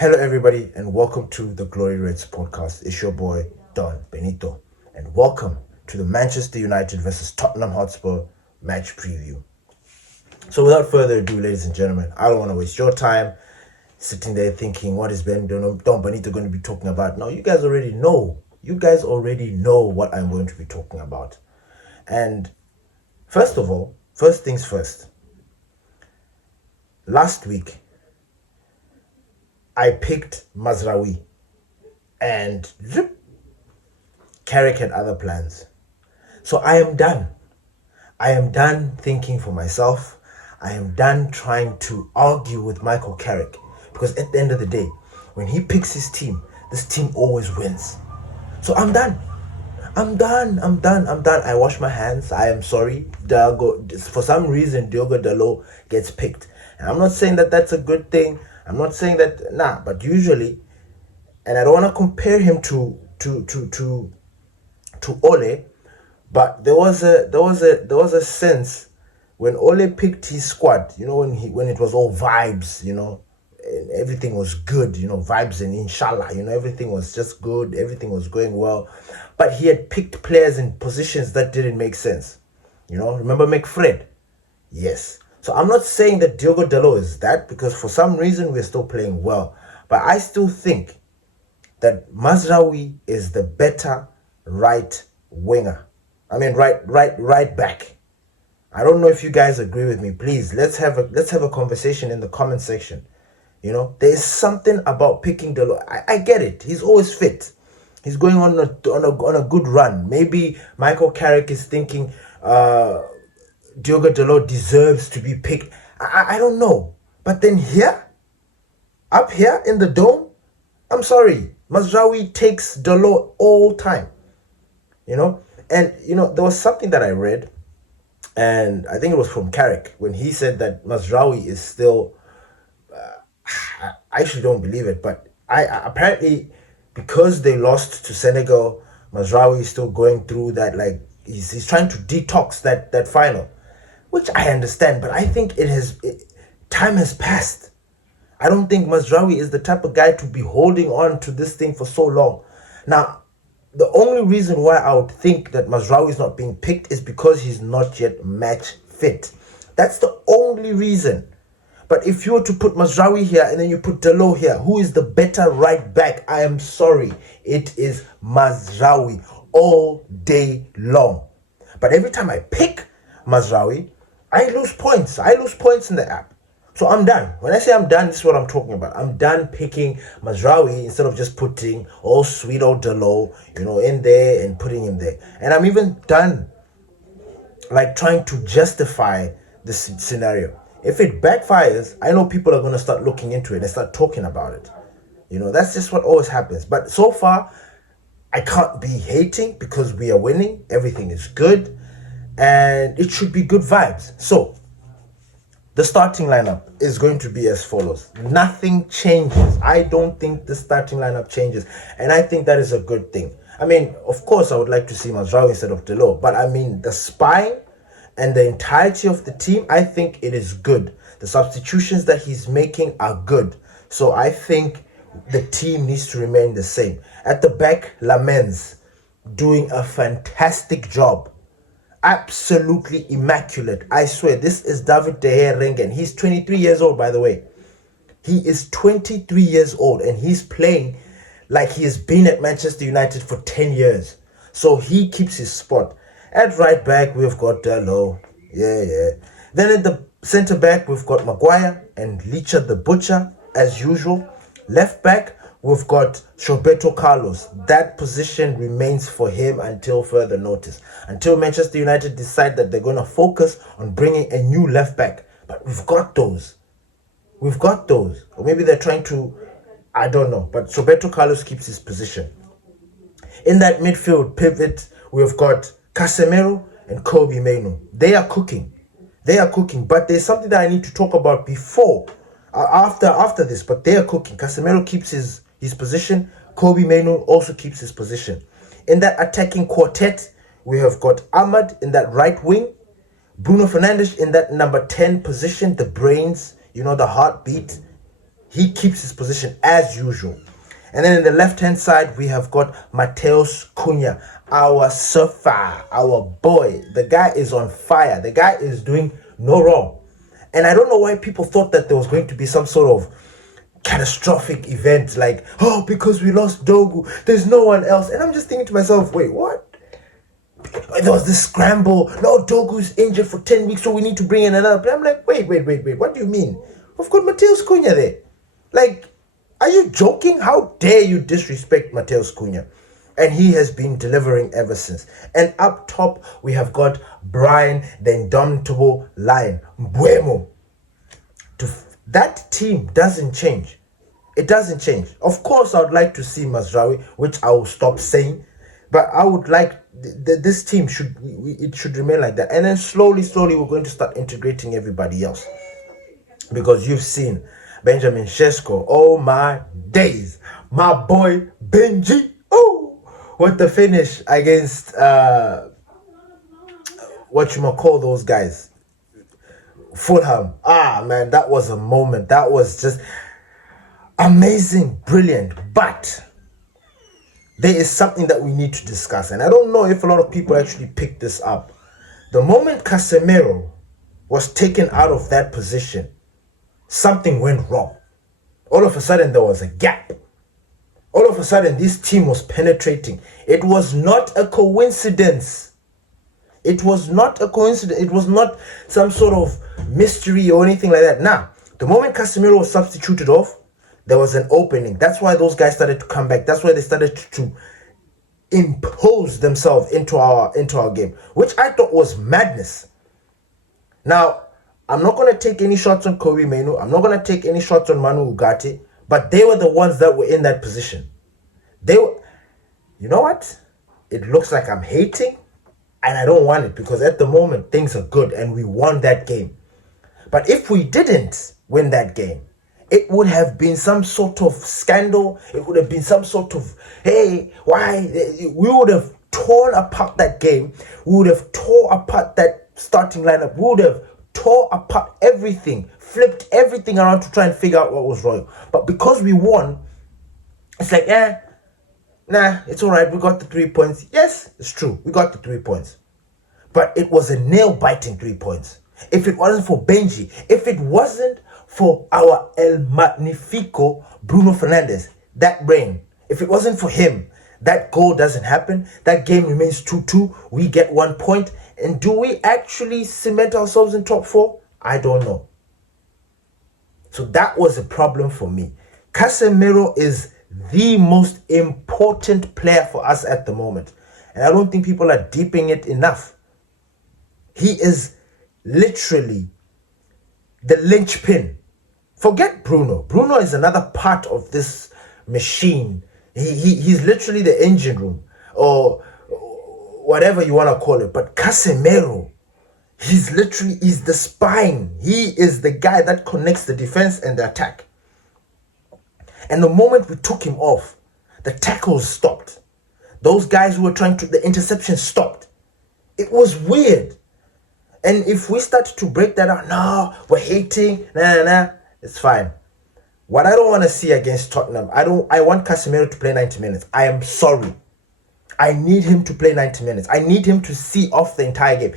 Hello, everybody, and welcome to the Glory Reds podcast. It's your boy, Don Benito, and welcome to the Manchester United versus Tottenham Hotspur match preview. So, without further ado, ladies and gentlemen, I don't want to waste your time sitting there thinking, what is Don Benito going to be talking about? No, you guys already know. You guys already know what I'm going to be talking about. And first of all, first things first. Last week, I picked Mazraoui and Carrick had other plans. So I am done. I am done thinking for myself. I am done trying to argue with Michael Carrick, because at the end of the day, when he picks his team, this team always wins. So I'm done. I'm done. I wash my hands. I am sorry. For some reason, Diogo Dalot gets picked. And I'm not saying that that's a good thing. I'm not saying that, but usually, and I don't want to compare him to Ole, but there was a sense when Ole picked his squad, when it was all vibes, and everything was good, vibes and inshallah, everything was just good, everything was going well, but he had picked players in positions that didn't make sense. Remember McFred? Yes. So I'm not saying that Diogo Dalot is that, because for some reason we're still playing well. But I still think that Mazraoui is the better right winger. Right back. I don't know if you guys agree with me. Please, let's have a conversation in the comment section. There's something about picking Dalot. I get it. He's always fit. He's going on a good run. Maybe Michael Carrick is thinking Diogo Dalot deserves to be picked. I don't know. But then up here in the dome, I'm sorry, Mazraoui takes Dalot all time. And, there was something that I read, and I think it was from Carrick, when he said that Mazraoui is still, I actually don't believe it, but apparently, because they lost to Senegal, Mazraoui is still going through that, he's trying to detox that final. Which I understand, but I think time has passed. I don't think Mazraoui is the type of guy to be holding on to this thing for so long. Now, the only reason why I would think that Mazraoui is not being picked is because he's not yet match fit. That's the only reason. But if you were to put Mazraoui here and then you put Dalot here, who is the better right back? I am sorry. It is Mazraoui all day long. But every time I pick Mazraoui, I lose points. I lose points in the app. So I'm done. When I say I'm done, this is what I'm talking about. I'm done picking Mazraoui instead of just putting all sweet old Dalot, in there and putting him there. And I'm even done, trying to justify this scenario. If it backfires, I know people are going to start looking into it and start talking about it. That's just what always happens. But so far, I can't be hating because we are winning. Everything is good. And it should be good vibes. So, the starting lineup is going to be as follows. Nothing changes. I don't think the starting lineup changes. And I think that is a good thing. Of course, I would like to see Mazraoui instead of Dalot. But the spine and the entirety of the team, I think it is good. The substitutions that he's making are good. So, I think the team needs to remain the same. At the back, Lamens doing a fantastic job. Absolutely immaculate. I swear, this is David De Gea Rengen. He's 23 years old, by the way. He is 23 years old and he's playing like he has been at Manchester United for 10 years. So he keeps his spot. At right back, we've got Dalot. Yeah. Then at the centre back, we've got Maguire and Licha the Butcher, as usual. Left back, we've got Roberto Carlos. That position remains for him until further notice. Until Manchester United decide that they're going to focus on bringing a new left back. But we've got those. Or maybe they're trying to, I don't know. But Roberto Carlos keeps his position. In that midfield pivot, we've got Casemiro and Kobe Mainoo. They are cooking. But there's something that I need to talk about before, after this. But they are cooking. Casemiro keeps his position. Kobe Mainoo also keeps his position. In that attacking quartet, we have got Ahmad in that right wing, Bruno Fernandes in that number 10 position, the brains, the heartbeat. He keeps his position as usual. And then in the left-hand side, we have got Mateus Cunha, our surfer, our boy. The guy is on fire. The guy is doing no wrong. And I don't know why people thought that there was going to be some sort of catastrophic event, like, oh, because we lost Dogu, there's no one else. And I'm just thinking to myself, wait, what? There was this scramble. No, Dogu's injured for 10 weeks, so we need to bring in another. But I'm like, wait. What do you mean? We've got Mateus Cunha there. Like, are you joking? How dare you disrespect Mateus Cunha? And he has been delivering ever since. And up top, we have got Brian, the indomitable lion, Mbeumo. That team doesn't change. It doesn't change. Of course, I would like to see Mazraoui, which I will stop saying. But I would like this team should remain like that. And then slowly, we're going to start integrating everybody else. Because you've seen Benjamin Sesko. Oh my days. My boy Benji. Oh, what the finish against what you might call those guys. Fulham. Ah man, that was a moment. That was just amazing, brilliant. But there is something that we need to discuss, and I don't know if a lot of people actually picked this up. The moment Casemiro was taken out of that position, something went wrong. All of a sudden, there was a gap. All of a sudden, this team was penetrating. It was not a coincidence. It was not a coincidence. It was not some sort of mystery or anything like that. Nah, the moment Casemiro was substituted off, there was an opening. That's why those guys started to come back. That's why they started to impose themselves into our game, which I thought was madness. Now, I'm not going to take any shots on Kobe Mainoo. I'm not going to take any shots on Manu Ugarte, but they were the ones that were in that position. They were, you know what? It looks like I'm hating, and I don't want it because at the moment things are good and we won that game. But if we didn't win that game, it would have been some sort of scandal. It would have been some sort of, hey, why? We would have torn apart that game. We would have tore apart that starting lineup. We would have tore apart everything, flipped everything around to try and figure out what was wrong. But because we won, it's like, nah, it's all right. We got the 3 points. Yes, it's true. We got the 3 points. But it was a nail-biting 3 points. If it wasn't for Benji, if it wasn't for our El Magnifico Bruno Fernandes, that brain, if it wasn't for him, that goal doesn't happen. That game remains 2-2. We get 1 point. And do we actually cement ourselves in top 4? I don't know. So that was a problem for me. Casemiro is the most important player for us at the moment. And I don't think people are deeping it enough. He is literally the linchpin. Forget Bruno. Bruno is another part of this machine. He's literally the engine room or whatever you want to call it. But Casemiro, he's the spine. He is the guy that connects the defense and the attack. And the moment we took him off, the tackles stopped. Those guys who were the interception stopped. It was weird. And if we start to break that out, no, we're hating, nah, it's fine. What I don't want to see against Tottenham, I want Casemiro to play 90 minutes. I am sorry. I need him to play 90 minutes. I need him to see off the entire game.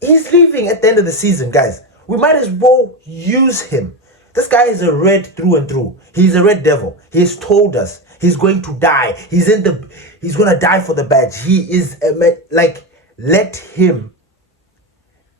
He's leaving at the end of the season, guys. We might as well use him. This guy is a red through and through. He's a red devil. He's told us he's going to die. He's going to die for the badge. He is let him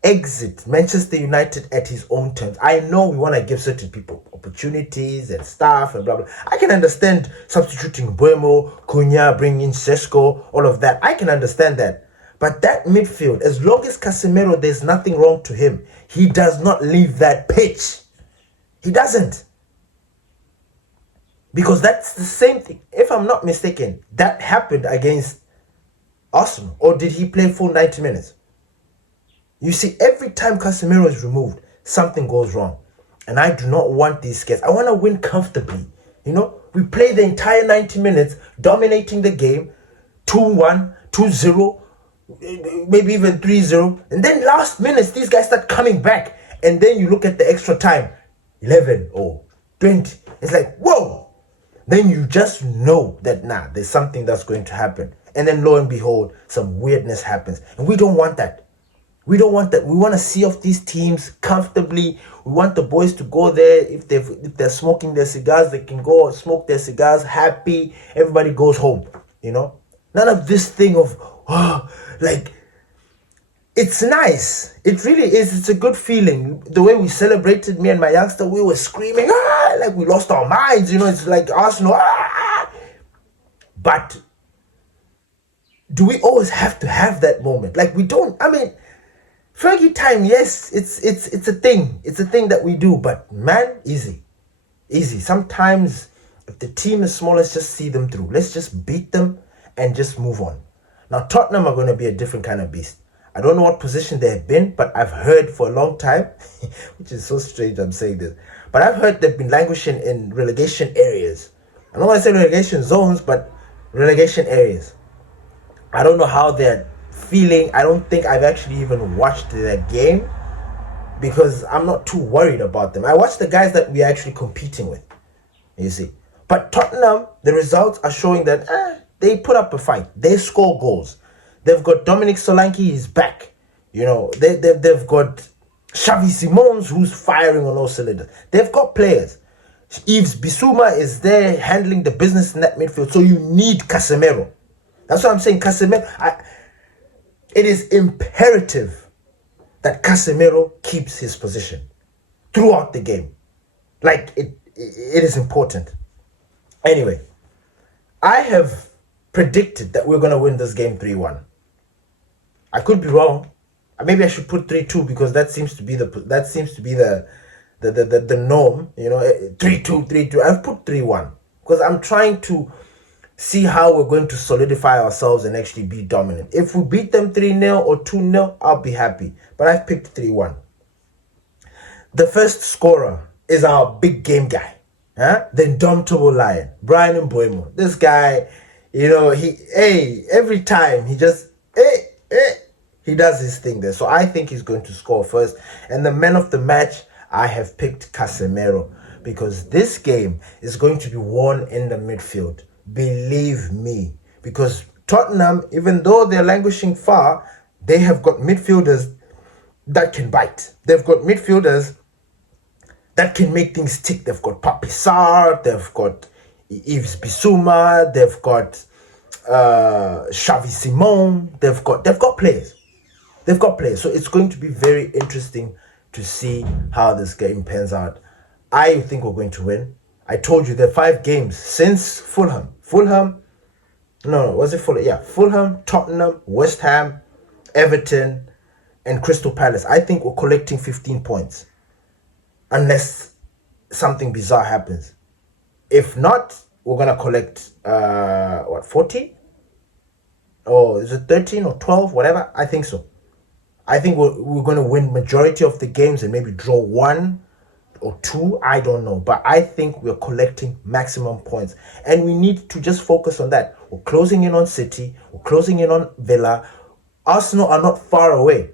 exit Manchester United at his own terms. I know we want to give certain people opportunities and stuff and blah blah. I can understand substituting Mbeumo, Cunha, bringing in Sesko, all of that. I can understand that. But that midfield, as long as Casemiro, there's nothing wrong to him. He does not leave that pitch. He doesn't. Because that's the same thing. If I'm not mistaken, that happened against Arsenal. Or did he play full 90 minutes? You see, every time Casemiro is removed, something goes wrong. And I do not want these guys. I want to win comfortably. You know, we play the entire 90 minutes, dominating the game, 2-1, 2-0, maybe even 3-0. And then last minutes, these guys start coming back. And then you look at the extra time, 11-0, 20. It's like, whoa. Then you just know that, there's something that's going to happen. And then lo and behold, some weirdness happens. And we don't want that. We don't want that. We want to see off these teams comfortably. We want the boys to go there. If they're smoking their cigars, they can go and smoke their cigars happy. Everybody goes home. None of this thing of like, it's nice. It really is. It's a good feeling. The way we celebrated, me and my youngster, we were screaming, like we lost our minds. It's like Arsenal. But do we always have to have that moment? Like, we don't. I mean, Frankie time, yes, it's a thing. It's a thing that we do. But man, easy. Sometimes if the team is small, let's just see them through. Let's just beat them and just move on. Now, Tottenham are going to be a different kind of beast. I don't know what position they have been, but I've heard for a long time, which is so strange I'm saying this, but I've heard they've been languishing in relegation areas. I don't want to say relegation zones, but relegation areas. I don't know how they're feeling. I don't think I've actually even watched their game because I'm not too worried about them. I watch the guys that we're actually competing with, you see. But Tottenham, the results are showing that they put up a fight. They score goals. They've got Dominic Solanke, he's back. They've got Xavi Simons, who's firing on all cylinders. They've got players. Yves Bissouma is there handling the business in that midfield. So you need Casemiro. That's what I'm saying. Casemiro. It is imperative that Casemiro keeps his position throughout the game. Like, it is important. Anyway, I have predicted that we're going to win this game 3-1. I could be wrong. Maybe I should put 3-2 because that seems to be the norm. 3-2, 3-2. I've put 3-1 because I'm trying to see how we're going to solidify ourselves and actually be dominant. If we beat them 3-0 or 2-0, I'll be happy. But I've picked 3-1. The first scorer is our big game guy, the indomitable lion, Brian Mbeumo. This guy, every time he just he does his thing there. So I think he's going to score first. And the man of the match, I have picked Casemiro because this game is going to be won in the midfield. Believe me. Because Tottenham, even though they're languishing far, they have got midfielders that can bite. They've got midfielders that can make things tick. They've got Papi Sarr, they've got Yves Bissouma, they've got Xavi Simons. They've got players. They've got players. So it's going to be very interesting to see how this game pans out. I think we're going to win. I told you there are 5 games since Fulham. Was it Fulham? Yeah, Fulham, Tottenham, West Ham, Everton, and Crystal Palace. I think we're collecting 15 points. Unless something bizarre happens. If not, we're going to collect, 40? Or is it 13 or 12? Whatever. I think so. I think we're going to win majority of the games and maybe draw 1 or 2. I don't know. But I think we're collecting maximum points. And we need to just focus on that. We're closing in on City. We're closing in on Villa. Arsenal are not far away.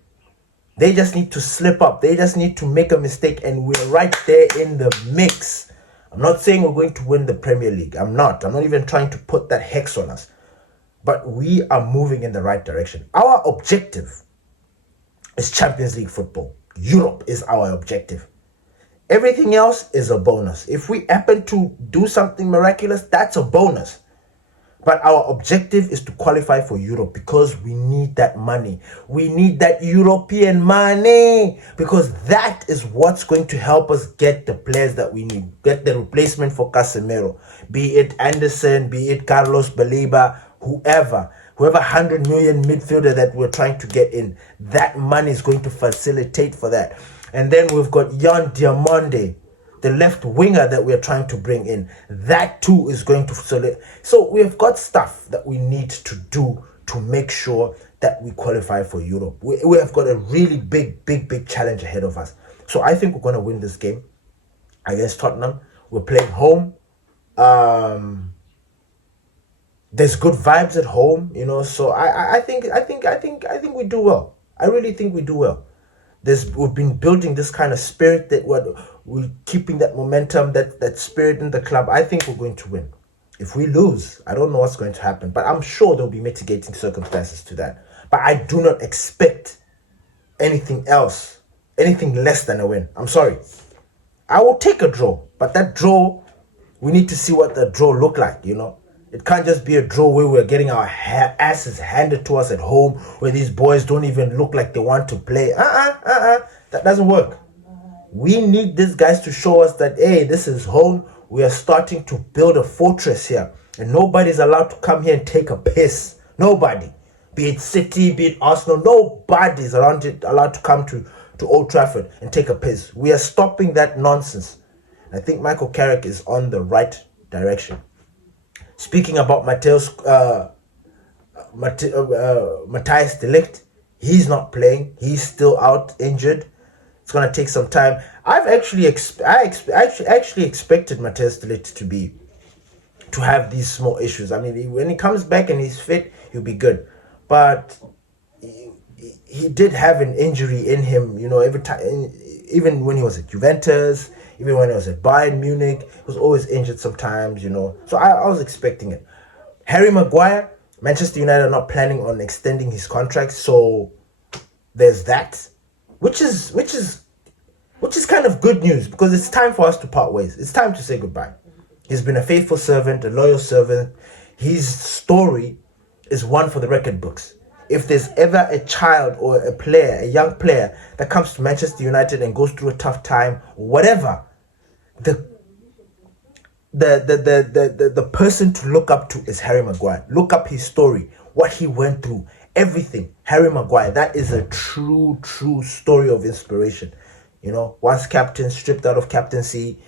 They just need to slip up. They just need to make a mistake. And we're right there in the mix. I'm not saying we're going to win the Premier League. I'm not even trying to put that hex on us. But we are moving in the right direction. Our objective is Champions League football. Europe is our objective. Everything else is a bonus. If we happen to do something miraculous, that's a bonus. But our objective is to qualify for Europe because we need that money. We need that European money because that is what's going to help us get the players that we need. Get the replacement for Casemiro. Be it Anderson, be it Carlos Baleba, whoever 100 million midfielder that we're trying to get in. That money is going to facilitate for that. And then we've got Yan Diamonde, the left winger that we're trying to bring in. That too is going to facilitate. So we've got stuff that we need to do to make sure that we qualify for Europe. We have got a really big challenge ahead of us. So I think we're going to win this game against Tottenham. We're playing home. There's good vibes at home, so I think we do well. I really think we do well. We've been building this kind of spirit that we're keeping that momentum, that spirit in the club. I think we're going to win. If we lose, I don't know what's going to happen, but I'm sure there'll be mitigating circumstances to that. But I do not expect anything else, anything less than a win. I'm sorry. I will take a draw, but that draw, we need to see what the draw look like, you know. It can't just be a draw where we're getting our asses handed to us at home, where these boys don't even look like they want to play. That doesn't work. We need these guys to show us that, hey, this is home. We are starting to build a fortress here. And nobody's allowed to come here and take a piss. Nobody. Be it City, be it Arsenal, nobody's allowed to come to Old Trafford and take a piss. We are stopping that nonsense. I think Michael Carrick is on the right direction. Speaking about Matthias de Ligt, he's not playing. He's still out injured. It's gonna take some time. I actually expected Matthias de Ligt to have these small issues. I mean, when he comes back and he's fit, he'll be good. But he did have an injury in him, you know, every time, even when he was at Juventus, even when he was at Bayern Munich, he was always injured sometimes, you know. So I was expecting it. Harry Maguire, Manchester United are not planning on extending his contract, so there's that, which is kind of good news, because it's time for us to part ways. It's time to say goodbye. He's been a faithful servant, a loyal servant. His story is one for the record books. If there's ever a child or a young player that comes to Manchester United and goes through a tough time, whatever, the person to look up to is Harry Maguire. Look up his story, what he went through, everything. Harry Maguire, that is a true story of inspiration. You know, once captain, stripped out of captaincy,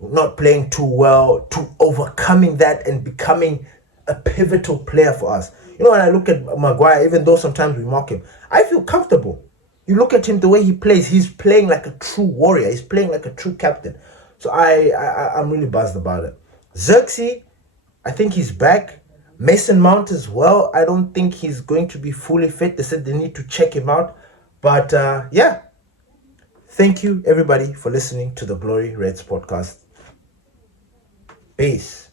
not playing too well, to overcoming that and becoming a pivotal player for us. You know, when I look at Maguire, even though sometimes we mock him, I feel comfortable. You look at him, the way he plays, he's playing like a true warrior. He's playing like a true captain. So I'm really buzzed about it. Xerxes, I think he's back. Mason Mount as well. I don't think he's going to be fully fit. They said they need to check him out. But yeah. Thank you, everybody, for listening to the Glory Reds podcast. Peace.